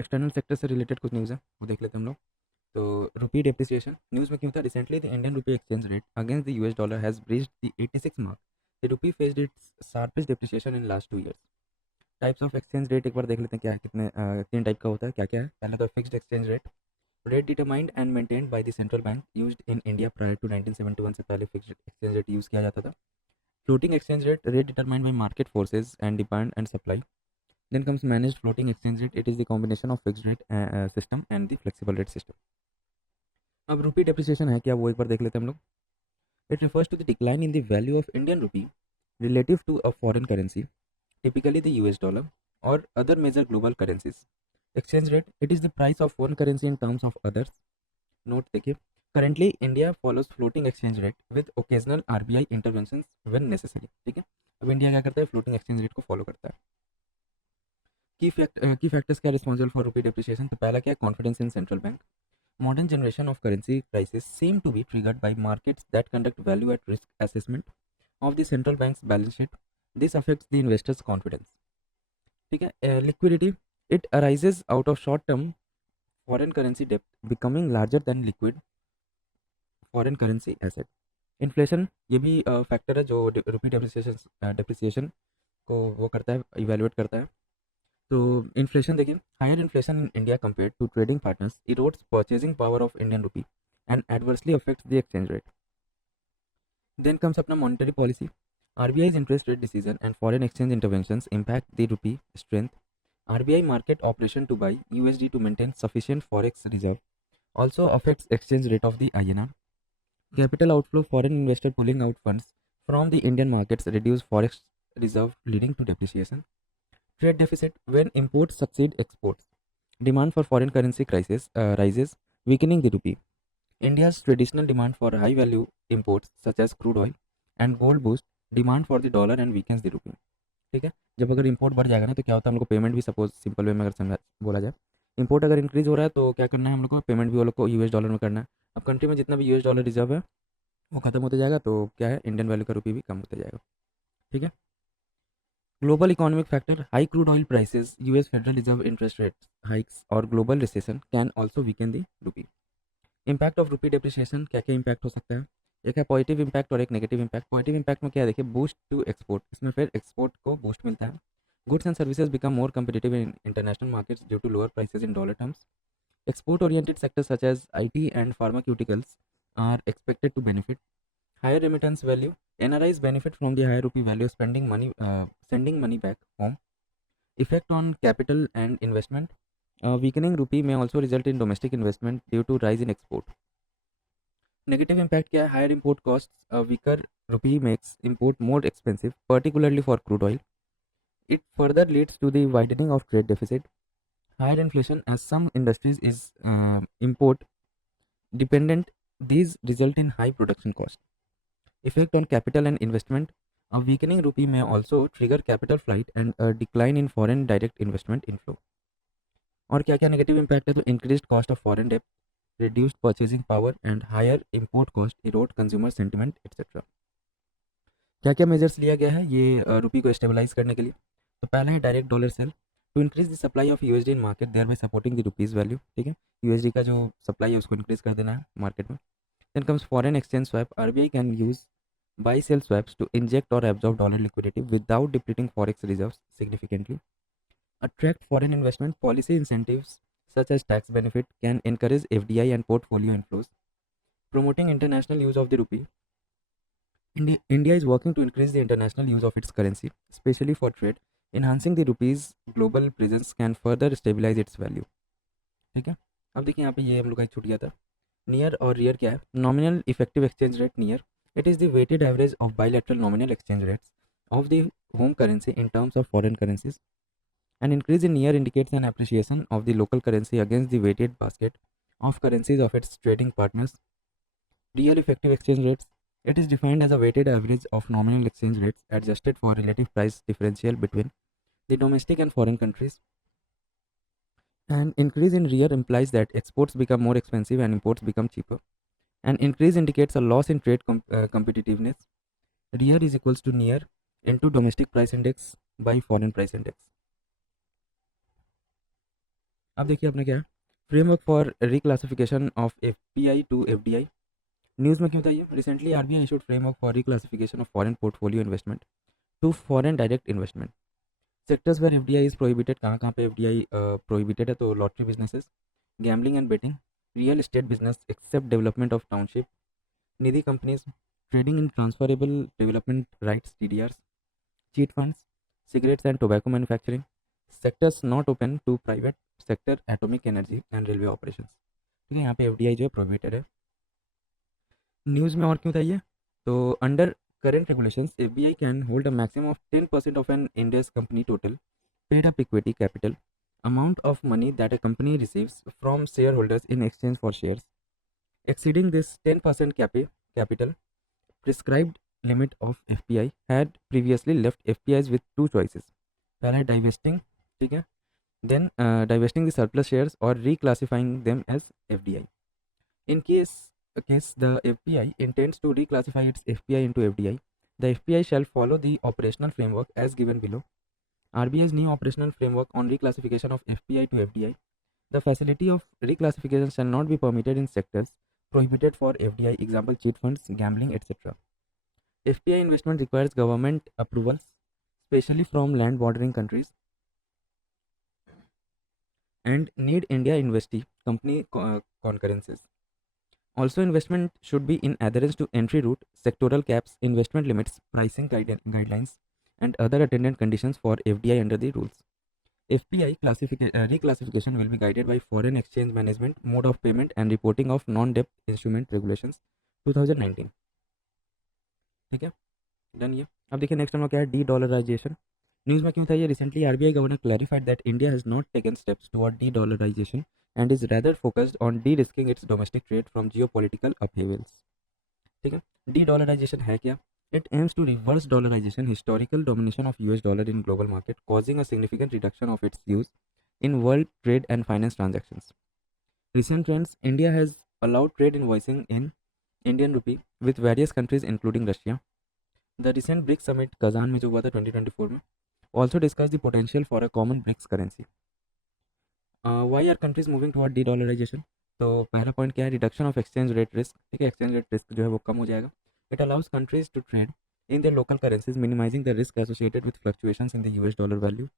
External sector से related कुछ news है, वो देख लेते हैं हम लोग। तो रुपी डेप्रिसिएशन न्यूज़ में क्यों था? Recently the Indian rupee exchange rate against the US dollar has breached the 86 mark. The rupee faced it's sharpest depreciation in last 2 years. Types of exchange rate एक बार देख लेते हैं क्या है, कितने 3 टाइप का होता है, क्या क्या है। पहला तो fixed exchange rate, rate determined and maintained by the central bank used in India prior to 1971 से पहले फिक्स्ड एक्सचेंज रेट यूज़ किया जाता था। Floating exchange rate, rate determined by market forces and demand and supply. Then comes managed floating exchange rate. It is the combination of fixed rate system and the flexible rate system. अब रुपी depreciation है क्या, वो एक बार देख लेते हैं हम लोग। It refers to the decline in the value of Indian rupee relative to a foreign currency, typically the US dollar or other major global currencies. Exchange rate, it is the price of one currency in terms of others. Note देखिए, currently India follows floating exchange rate with occasional RBI interventions when necessary. ठीक है, अब India क्या करता है, floating exchange rate को follow करता है। की फैक्टर्स क्या रिस्पॉन्सिबल फॉर रुपी डेप्रिसिएशन? तो पहला क्या है, confidence in central bank. Modern generation of currency crisis seem to be triggered by markets that conduct value at risk assessment of the central bank's balance sheet. This affects the investors' confidence. ठीक है, liquidity, it arises out of short term foreign currency debt becoming larger than liquid foreign currency asset. Inflation, ये भी factor है जो रुपी depreciation को वो करता है, इवेलुएट करता है। तो इन्फ्लेशन देखिए, higher inflation in India compared to trading partners erodes purchasing power of Indian rupee and adversely affects the exchange rate. Then comes अपना monetary policy. RBI's interest rate decision and foreign exchange interventions impact the rupee strength. RBI market operation to buy USD to maintain sufficient forex reserve also affects exchange rate of the INR. Capital outflow, foreign investor pulling out funds from the Indian markets reduce forex reserve leading to depreciation. Trade deficit, when imports succeed exports, demand for foreign currency rises, weakening the rupee. India's traditional demand for high value imports such as crude oil and gold boost demand for the dollar and weakens the rupee. ठीक है, जब अगर import बढ़ जाएगा ना तो क्या होता है, हम लोग को पेमेंट भी, सपोज सिंपल वे में अगर समझा बोला जाए, इंपोर्ट अगर इंक्रीज हो रहा है तो क्या करना है हम लोग को, पेमेंट भी वो लोग को यूएस डॉलर में करना है। अब कंट्री में जितना भी यूएस डॉलर रिजर्व है वो खत्म होते जाएगा, तो क्या है, इंडियन वैल्यू का रुपये भी कम होते जाएगा। ठीक है, global economic factor, high crude oil prices, US Federal Reserve interest rate hikes और global recession can also weaken the rupee. Impact of rupee depreciation, क्या क्या impact हो सकता है? एक है पॉजिटिव इम्पैक्ट और एक नेगेटिव इम्पैक्ट। पॉजिटिव इम्पैक्ट में क्या है देखिए, बूस्ट टू एक्सपोर्ट, इसमें फिर एक्सपोर्ट को बूस्ट मिलता है। Goods and services become more competitive in international markets due to lower prices in dollar terms. Export oriented sectors such as IT and pharmaceuticals are expected to benefit. Higher remittance value, NRIs benefit from the higher rupee value, sending money back home. Effect on capital and investment, weakening rupee may also result in domestic investment due to rise in export. Negative impact क्या है, higher import costs, a weaker rupee makes import more expensive, particularly for crude oil. It further leads to the widening of trade deficit. Higher inflation, as some industries is import dependent, these result in high production cost. Effect on capital and investment, a weakening rupee may also trigger capital flight and a decline in foreign direct investment inflow. और क्या क्या negative impact है, तो increased cost of foreign debt, reduced purchasing power and higher import cost erode consumer sentiment etcetera. क्या क्या measures लिया गया है ये रुपी को स्टेबलाइज करने के लिए? तो पहला है direct dollar sale, to increase the supply of USD in market thereby supporting the rupee's value. ठीक है, यूएसडी का जो सप्लाई है उसको इंक्रीज कर देना है मार्केट में। Then comes foreign exchange swap, RBI can use buy sell swaps to inject or absorb dollar liquidity without depleting forex reserves significantly. Attract foreign investment, policy incentives such as tax benefit can encourage FDI and portfolio inflows. Promoting international use of the rupee, India is working to increase the international use of its currency, especially for trade. Enhancing the rupee's global presence can further stabilize its value. ठीक है, अब देखिए यहाँ पे ये हम लोग का एक छूट गया था। नियर और रियर क्या है? Nominal effective exchange rate near, it is the weighted average of bilateral nominal exchange rates of the home currency in terms of foreign currencies. An increase in near indicates an appreciation of the local currency against the weighted basket of currencies of its trading partners. Real effective exchange rates, it is defined as a weighted average of nominal exchange rates adjusted for relative price differential between the domestic and foreign countries. An increase in rear implies that exports become more expensive and imports become cheaper. An increase indicates a loss in trade competitiveness. Rear is equals to near into domestic price index by foreign price index. अब देखिए आपने क्या है, framework for reclassification of FPI to FDI. News में क्यों था ये? Recently RBI issued framework for reclassification of foreign portfolio investment to foreign direct investment sectors where FDI is prohibited. कहाँ कहाँ पे एफडीआई प्रोहिबिटेड है? तो lottery businesses, gambling and betting, real estate business except development of township, Nidhi companies, trading in transferable development rights TDR, cheat funds, cigarettes and tobacco manufacturing, sectors not open to private sector, atomic energy and railway operations। ठीक है, यहाँ पे FDI जो है prohibited है। News में और क्यों था ये? तो under current regulations, FBI can hold a maximum of 10% of an India's company total paid up equity capital amount of money that a company receives from shareholders in exchange for shares. Exceeding this 10% capital prescribed limit of FPI had previously left FPIs with two choices. पहला है divesting, ठीक है, then divesting the surplus shares or reclassifying them as FDI. In case the FPI intends to reclassify its FPI into FDI, the FPI shall follow the operational framework as given below. RBI's new operational framework on reclassification of FPI to FDI. The facility of reclassification shall not be permitted in sectors prohibited for FDI, example cheat funds, gambling, etc. FPI investment requires government approvals, especially from land bordering countries, and need India investee company concurrences. Also, investment should be in adherence to entry route, sectoral caps, investment limits, pricing guidelines, and other attendant conditions for FDI under the rules. FPI reclassification will be guided by Foreign Exchange Management, Mode of Payment, and Reporting of Non-Debt Instrument Regulations 2019। ठीक है, done ये। अब देखिए next हम लोग क्या है, D dollarisation. News में क्यों था ये? Recently RBI governor clarified that India has not taken steps toward dedollarisation and is rather focused on derisking its domestic trade from geopolitical upheavals. ठीक है, डी डॉलराइजेशन है क्या? It aims to reverse dollarisation historical domination of US dollar in global market, causing a significant reduction of its use in world trade and finance transactions. Recent trends, India has allowed trade invoicing in Indian rupee with various countries including Russia. The recent BRICS summit Kazan में जो हुआ था 2024 में also discussed the potential for a common BRICS currency. Why are countries moving toward de-dollarization? तो पहला point क्या है? Reduction of exchange rate risk. ठीक है, एक्सचेंज रेट रिस्क जो है वो कम हो जाएगा। It allows countries to trade in their local currencies, minimising the risk associated with fluctuations in the US dollar value.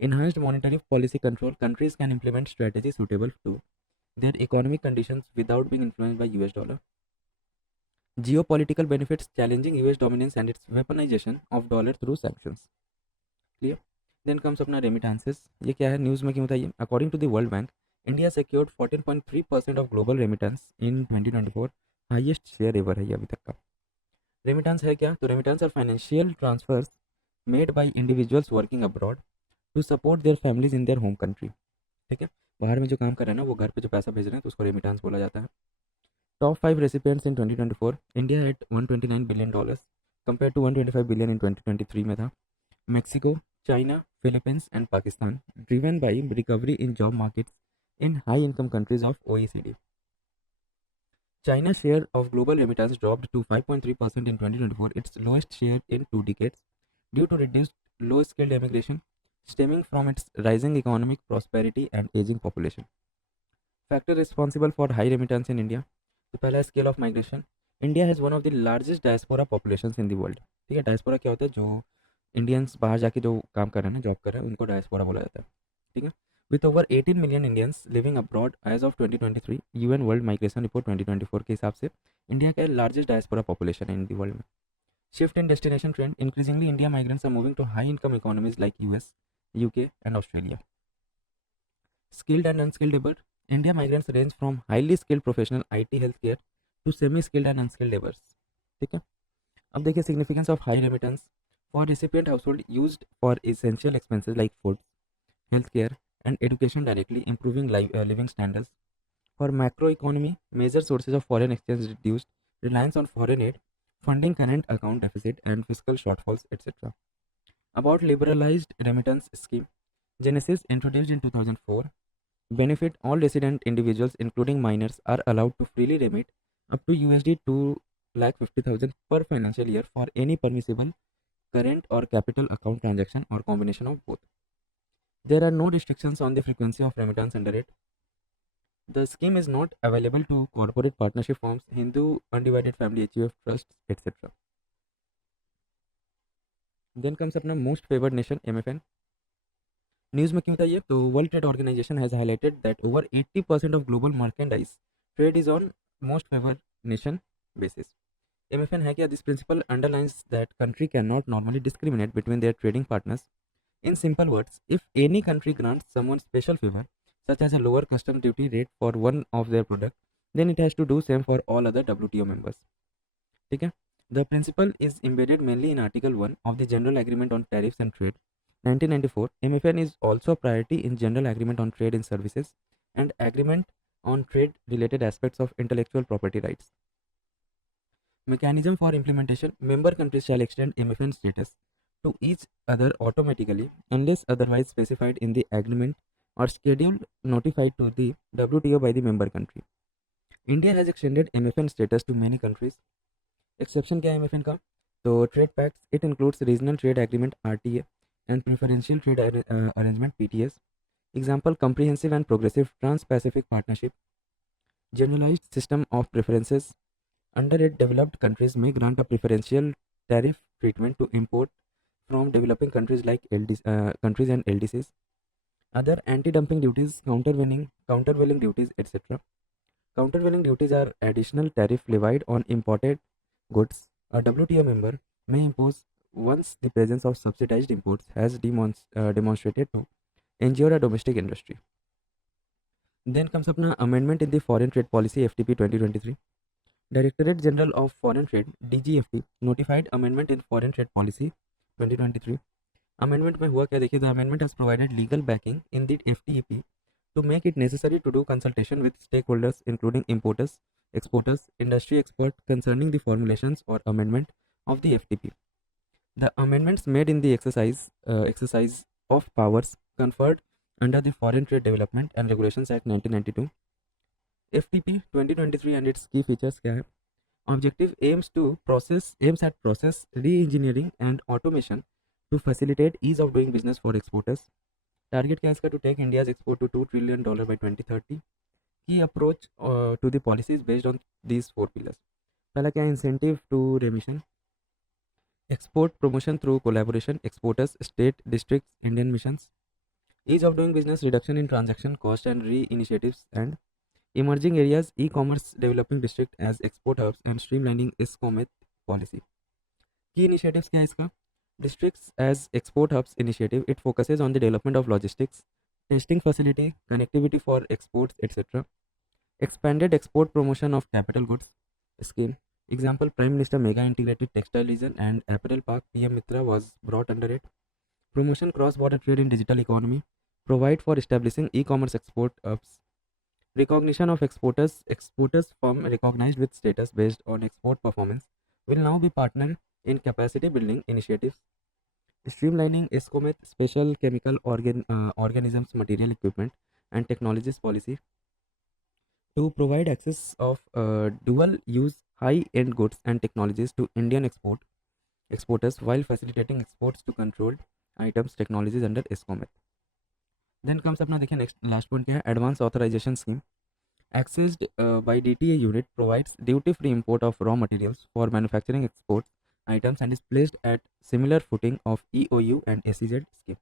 Enhanced monetary policy control, countries can implement strategies suitable to their economic conditions without being influenced by US dollar. Geopolitical benefits, challenging US dominance and its weaponization of dollar through sanctions. Clear? Then comes अपना remittances। ये क्या है? News में क्यों था ये? According to the World Bank, India secured 14.3% of global remittance in 2024, highest share ever है ये अभी तक का। Remittance है क्या? तो remittance are financial transfers made by individuals working abroad to support their families in their home country। ठीक है, बाहर में जो काम कर रहे हैं ना वो घर पे जो पैसा भेज रहे हैं तो उसको रेमिटेंस बोला जाता है। Top 5 recipients in 2024, India at $129 billion compare to 125 billion in 2023 में था। Mexico, China, Philippines and Pakistan, driven by recovery in job markets in high income countries of OECD। China's share of global remittance dropped to 5.3% in 2024, its lowest share in 2 decades, due to reduced low-skilled immigration stemming from its rising economic prosperity and aging population. Factor responsible for high remittance in India. तो पहला है scale of migration. India has one of the largest diaspora populations in the world। ठीक है, diaspora क्या होता है? जो Indians बाहर जाके जो काम कर रहे हैं ना, जॉब कर रहे हैं, उनको डायस्पोरा बोला जाता है। ठीक है, with over 18 million Indians living abroad as of 2023, UN World Migration Report 2024 के हिसाब से इंडिया का लार्जेस्ट डायस्पोरा पॉपुलेशन है इन दी वर्ल्ड में। Shift in destination trend, increasingly India migrants are moving to high income economies like US, UK and Australia. Skilled and unskilled labor, India migrants range from highly skilled professional IT healthcare to semi-skilled and unskilled laborers। ठीक है, अब देखिए significance of high remittance for recipient household used for essential expenses like food, healthcare and education directly improving living standards. For macroeconomy, major sources of foreign exchange reduced reliance on foreign aid, funding current account deficit and fiscal shortfalls, etc. About liberalized remittance scheme, Genesis introduced in 2004, benefit all resident individuals including minors are allowed to freely remit up to USD 2,50,000 per financial year for any permissible current or capital account transaction or combination of both. There are no restrictions on the frequency of remittance under it. The scheme is not available to corporate partnership firms, Hindu undivided family HUF trusts, etc. Then comes अपना most favored nation MFN. News में क्यों था ये? तो World Trade Organization has highlighted that over 80% of global merchandise trade is on most favoured nation basis. MFN है क्या? This principle underlines that country can not normally discriminate between their trading partners. In simple words, if any country grants someone special favor, such as a lower custom duty rate for one of their product, then it has to do same for all other WTO members. ठीक है? The principle is embedded mainly in Article 1 of the General Agreement on Tariffs and Trade, 1994. MFN is also a priority in General Agreement on Trade in Services and Agreement on Trade-related aspects of intellectual property rights. Mechanism for implementation: member countries shall extend MFN status to each other automatically unless otherwise specified in the agreement or schedule notified to the WTO by the member country. India has extended MFN status to many countries. Exception क्या है MFN का? तो trade pacts, it includes regional trade agreement RTA and preferential trade arrangement PTS. Example: comprehensive and progressive trans-Pacific partnership. Generalized system of preferences. Under it, developed countries may grant a preferential tariff treatment to import from developing countries like countries and LDCs. Other anti-dumping duties, countervailing duties, etc. Countervailing duties are additional tariff levied on imported goods. A WTO member may impose once the presence of subsidized imports has demonstrated to injure a domestic industry. Then comes अपना amendment in the Foreign Trade Policy FTP 2023. Directorate General of Foreign Trade DGFT notified amendment in Foreign Trade Policy 2023. Amendment में हुआ क्या? देखिए, the amendment has provided legal backing in the FTEP to make it necessary to do consultation with stakeholders including importers, exporters, industry experts concerning the formulations or amendment of the FTP. The amendments made in the exercise of powers conferred under the Foreign Trade Development and Regulations Act 1992. FTP 2023 and its key features क्या है? Objective aims at process re-engineering and automation to facilitate ease of doing business for exporters. Target क्या है इसका? To take India's export to $2 trillion by 2030. Key approach to the policy is based on these 4 pillars. पहला क्या है? Incentive to remission. Export promotion through collaboration, exporters, state, districts, Indian missions. Ease of doing business, reduction in transaction cost and re-initiatives, and emerging areas, e-commerce developing district as export hubs and streamlining ISCOMET policy. Key initiatives क्या है इसका? Districts as export hubs initiative, it focuses on the development of logistics, testing facility, connectivity for exports, etc. Expanded export promotion of capital goods scheme. Example: Prime Minister Mega Integrated Textile Region and Apparel Park PM Mitra was brought under it. Promotion cross-border trade in digital economy. Provide for establishing e-commerce export hubs. Recognition of exporters firm recognized with status based on export performance will now be partner in capacity building initiatives. Streamlining ISCOMET special chemical organisms material equipment and technologies policy to provide access of dual use high end goods and technologies to Indian exporters while facilitating exports to controlled items technologies under ISCOMET. Then comes अपना देखिए next last point क्या है? Advance authorization scheme. Accessed by DTA unit provides duty free import of raw materials for manufacturing export items and is placed at similar footing of EOU and SEZ scheme.